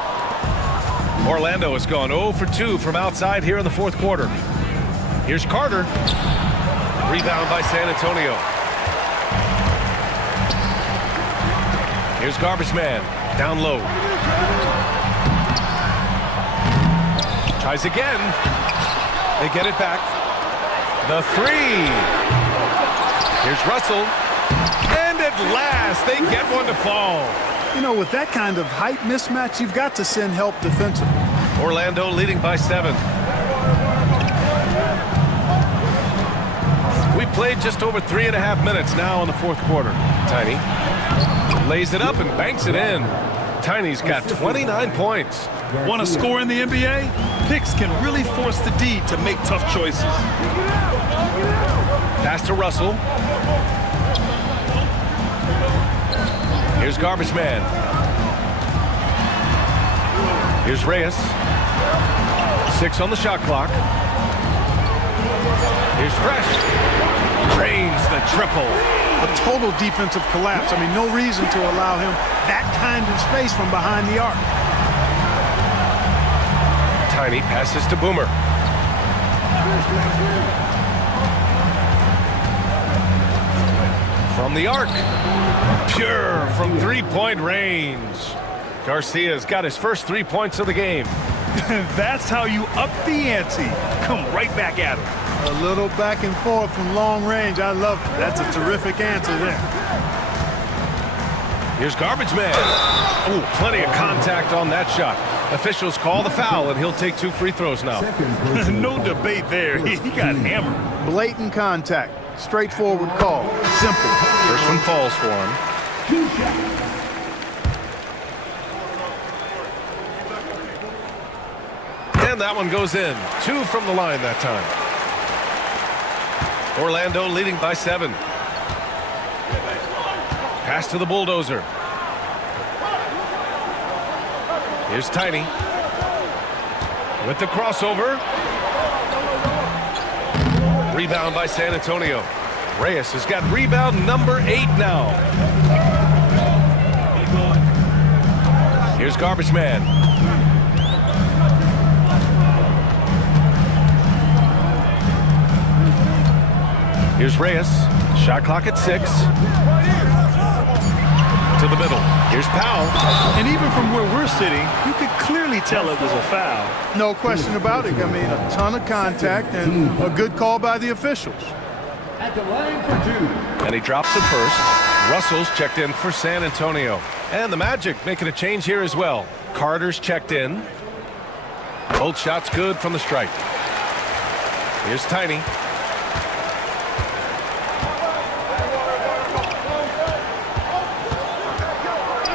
Orlando has gone 0 for 2 from outside here in the fourth quarter. Here's Carter. Rebound by San Antonio. Here's Garbage Man. Down low. Tries again. They get it back. The 3. Here's Russell. And at last, they get one to fall. You know, with that kind of height mismatch, you've got to send help defensively. Orlando leading by 7. played just over 3.5 minutes now in the fourth quarter. Tiny lays it up and banks it in. Tiny's got 29 points. Want to score in the NBA? Picks can really force the D to make tough choices. Pass to Russell. Here's Garbage Man. Here's Reyes. 6 on the shot clock. Here's Fresh. Drains the triple. A total defensive collapse. I mean, no reason to allow him that kind of space from behind the arc. Tiny passes to Boomer. From the arc. Pure from three-point range. Garcia's got his first 3 points of the game. That's how you up the ante. Come right back at him. A little back and forth from long range. I love it. That's a terrific answer there. Here's Garbage Man. Oh, plenty of contact on that shot. Officials call the foul, and he'll take 2 free throws now. No debate there. He got hammered. Blatant contact. Straightforward call. Simple. First one falls for him. And that one goes in. 2 from the line that time. Orlando leading by 7. Pass to the bulldozer. Here's Tiny. With the crossover. Rebound by San Antonio. Reyes has got rebound number 8 now. Here's Garbage Man. Here's Reyes. Shot clock at 6. To the middle. Here's Powell. And even from where we're sitting, you could clearly tell it was a foul. No question about it. I mean, a ton of contact and a good call by the officials. At the line for 2. And he drops it first. Russell's checked in for San Antonio. And the Magic making a change here as well. Carter's checked in. Both shots good from the stripe. Here's Tiny.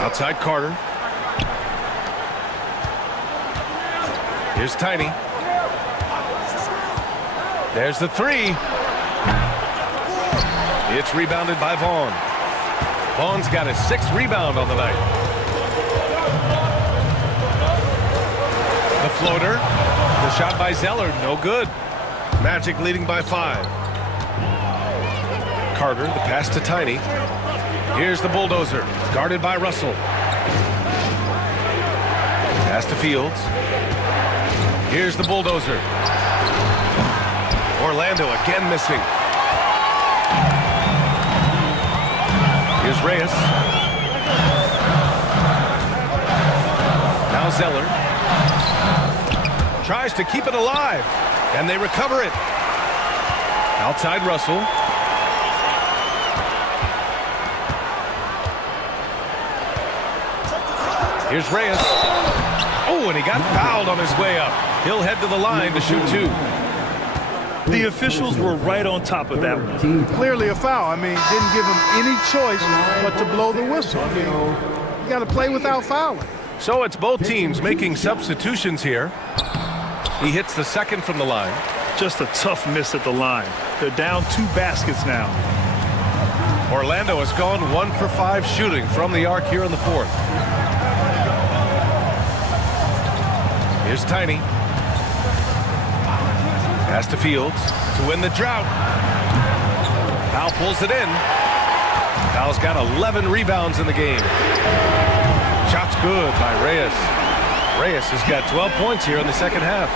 Outside Carter. Here's Tiny. There's the 3. It's rebounded by Vaughn. Vaughn's got his 6th rebound on the night. The floater. The shot by Zeller. No good. Magic leading by 5. Carter, the pass to Tiny. Here's the bulldozer, guarded by Russell. Pass to Fields. Here's the bulldozer. Orlando again missing. Here's Reyes. Now Zeller. Tries to keep it alive, and they recover it. Outside Russell. Here's Reyes. Oh, and he got fouled on his way up. He'll head to the line to shoot 2. The officials were right on top of that one. Clearly a foul. I mean, didn't give him any choice but to blow the whistle. I mean, you got to play without fouling. So it's both teams making substitutions here. He hits the 2nd from the line. Just a tough miss at the line. They're down 2 baskets now. Orlando has gone 1 for 5 shooting from the arc here in the 4th. Here's Tiny. Pass to Fields to win the drought. Powell pulls it in. Powell's got 11 rebounds in the game. Shot's good by Reyes. Reyes has got 12 points here in the second half.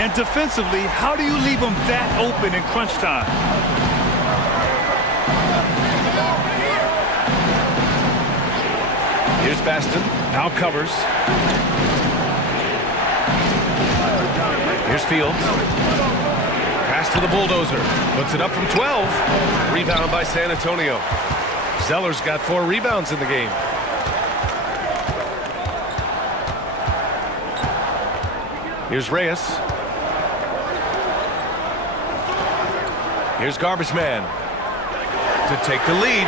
And defensively, how do you leave them that open in crunch time? Here's Baston. Powell covers. Here's Fields. Pass to the bulldozer. Puts it up from 12. Rebound by San Antonio. Zeller's got 4 rebounds in the game. Here's Reyes. Here's Garbage Man. to take the lead.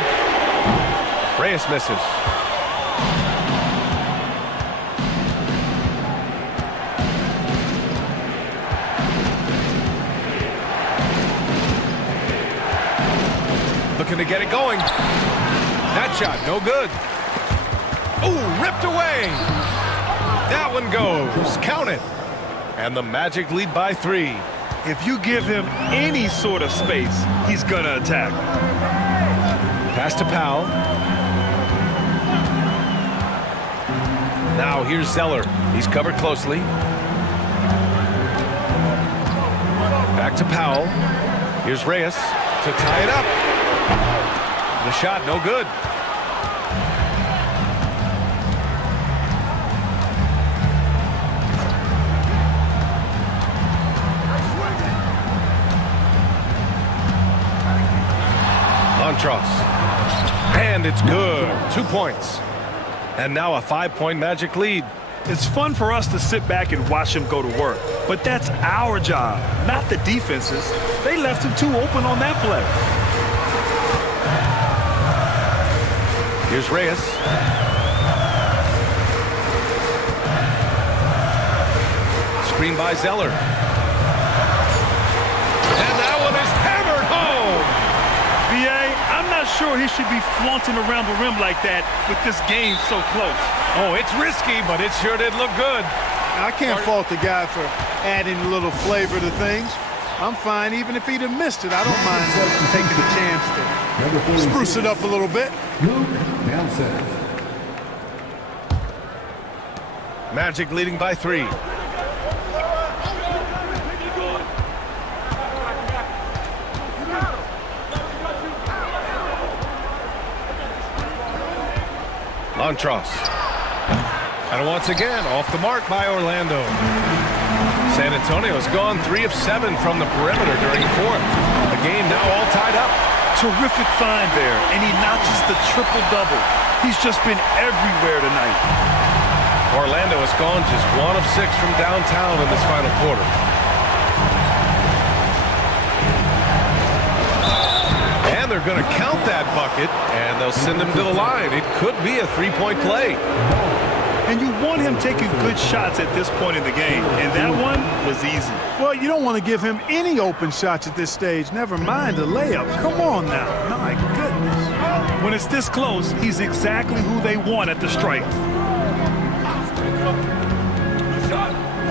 Reyes misses. Looking to get it going. That shot, no good. Ooh, ripped away. That one goes. Count it. And the Magic lead by 3. If you give him any sort of space, he's going to attack. Pass to Powell. Now here's Zeller. He's covered closely. Back to Powell. Here's Reyes to tie it up. The shot, no good. Montross. And it's good. 2 points. And now a 5-point Magic lead. It's fun for us to sit back and watch him go to work. But that's our job, not the defense's. They left him too open on that play. Here's Reyes. Screen by Zeller. And that one is hammered home. B.A., I'm not sure he should be flaunting around the rim like that with this game so close. Oh, it's risky, but it sure did look good. I can't fault the guy for adding a little flavor to things. I'm fine even if he'd have missed it. I don't mind taking a chance to spruce it up a little bit. Nelson. Magic leading by 3. Montross. And once again, off the mark by Orlando. San Antonio's gone 3 of 7 from the perimeter during the 4th. The game now all tied up. Terrific find there, and he notches the triple-double. He's just been everywhere tonight. Orlando has gone just 1 of 6 from downtown in this final quarter. And they're going to count that bucket, and they'll send him to the line. It could be a 3-point play. And you want him taking good shots at this point in the game, and that one was easy. Well, you don't want to give him any open shots at this stage. Never mind a layup. Come on now. My goodness. When it's this close, he's exactly who they want at the stripe.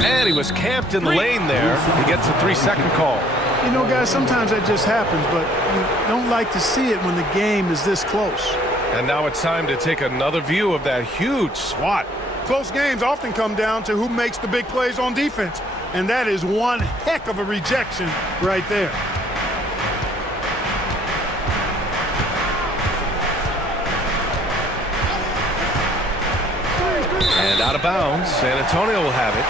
And he was camped in the lane there. He gets a 3-second call. You know, guys, sometimes that just happens, but you don't like to see it when the game is this close. And now it's time to take another view of that huge swat. Close games often come down to who makes the big plays on defense, and that is one heck of a rejection right there. And out of bounds, San Antonio will have it.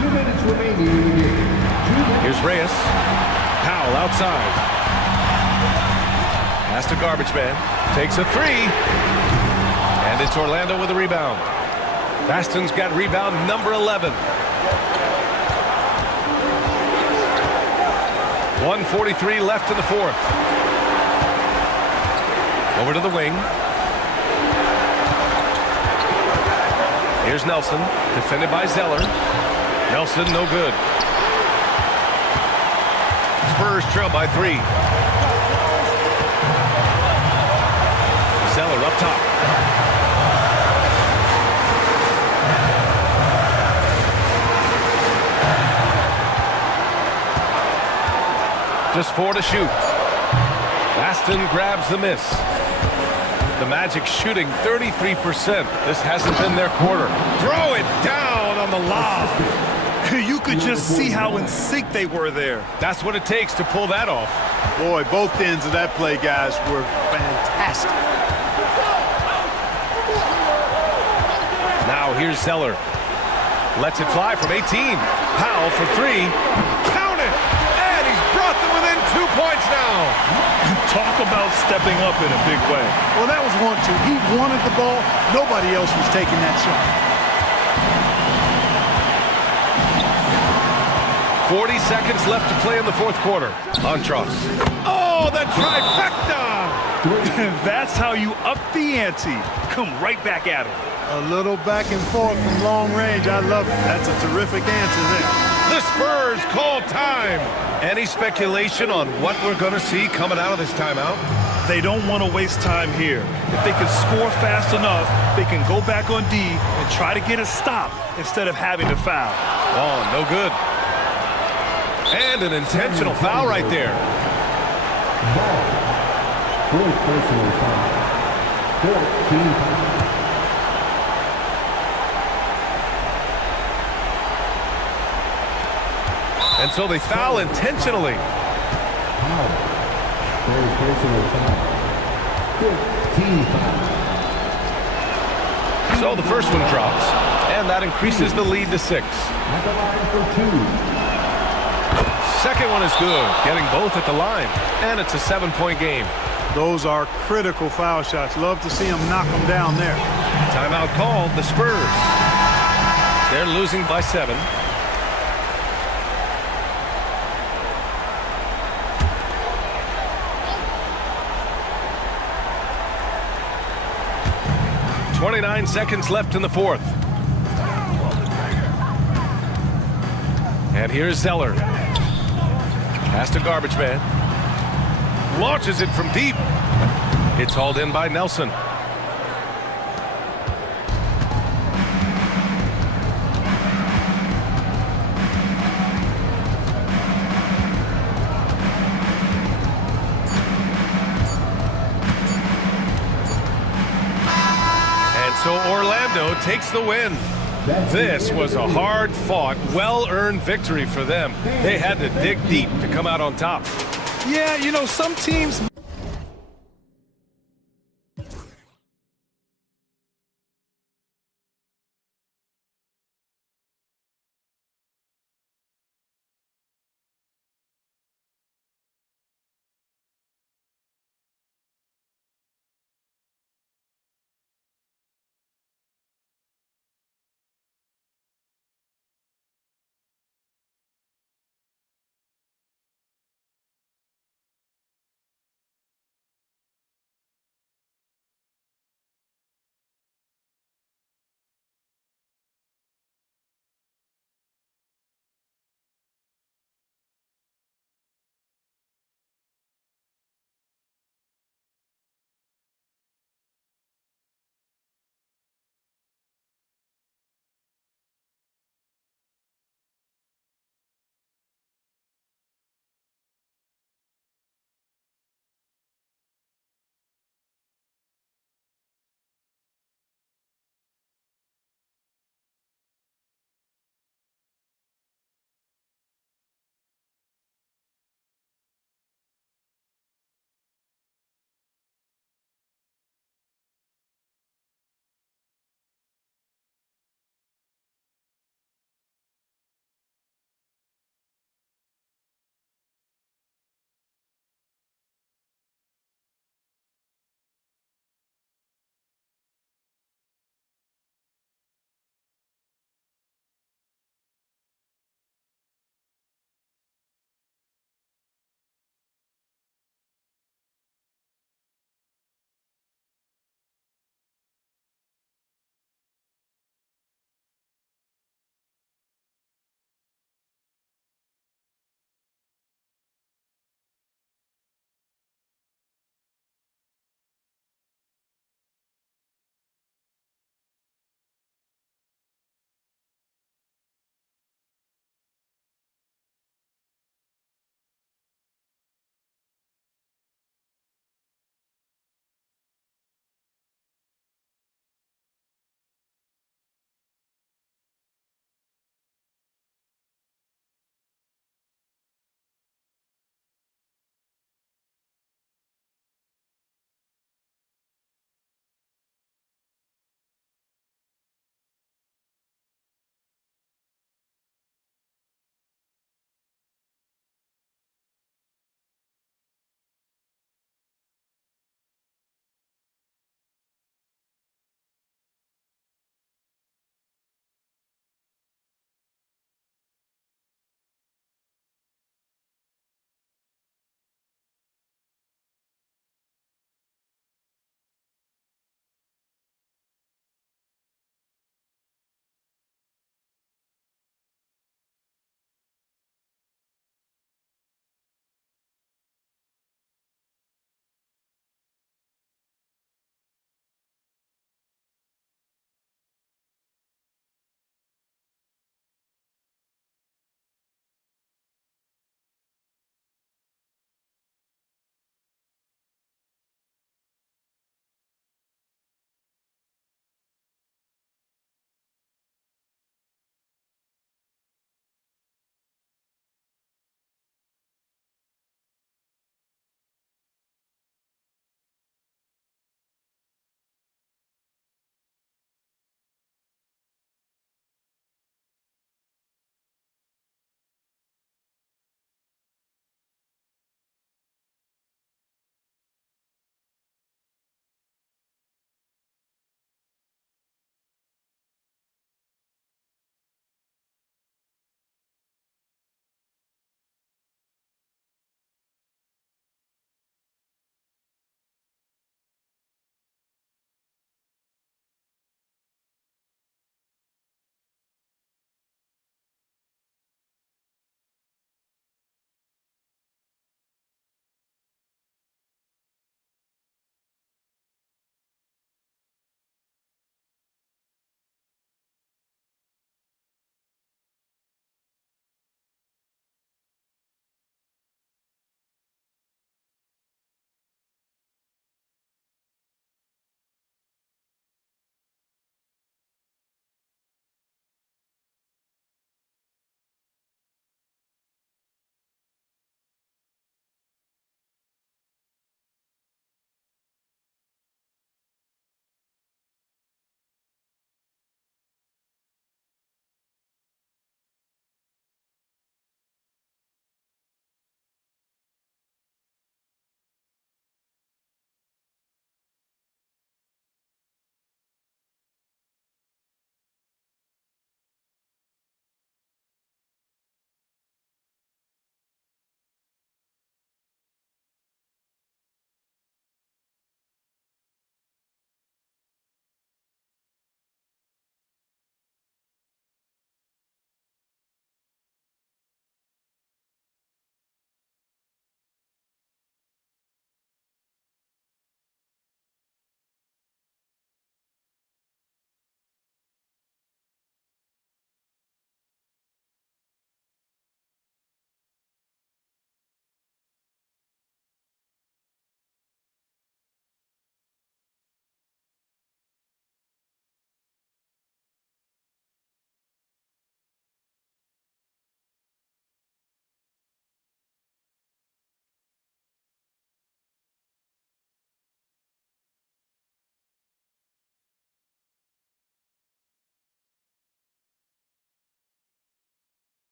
2 minutes remaining in the game. Here's Reyes. Powell outside. Pass to garbage man. Takes a 3. And it's Orlando with a rebound. Baston's got rebound number 11. 1:43 left in the 4th. Over to the wing. Here's Nelson, defended by Zeller. Nelson, no good. Spurs trail by 3. Zeller up top. Just 4 to shoot. Baston grabs the miss. The Magic shooting 33%. This hasn't been their quarter. Throw it down on the lob. You could just see how in sync they were there. That's what it takes to pull that off. Boy, both ends of that play, guys, were fantastic. Now here's Zeller. Lets it fly from 18. Powell for 3. Count it! And he's brought them within 2 points now. Talk about stepping up in a big way. Well, that was 1-2. He wanted the ball. Nobody else was taking that shot. 40 seconds left to play in the fourth quarter. Montross. Oh, the trifecta! That's how you up the ante. Come right back at him. A little back and forth from long range. I love it. That's a terrific answer there. The Spurs call time. Any speculation on what we're going to see coming out of this timeout? They don't want to waste time here. If they can score fast enough, they can go back on D and try to get a stop instead of having to foul. Oh, no good. And an intentional foul right there. Ball. Fourth personal foul. 14 foul. And so they foul intentionally. Foul. Third personal foul. 15 foul. So the first one drops, and that increases the lead to 6. At the line for 2. Second one is good, getting both at the line, and it's a 7-point game. Those are critical foul shots. Love to see them knock them down there. Timeout called, the Spurs. They're losing by 7. .29 seconds left in the fourth. And here's Zeller. Pass to Garbage Man. Launches it from deep. It's hauled in by Nelson. And so Orlando takes the win. This was a hard-fought, well-earned victory for them. They had to dig deep to come out on top. Yeah, you know, some teams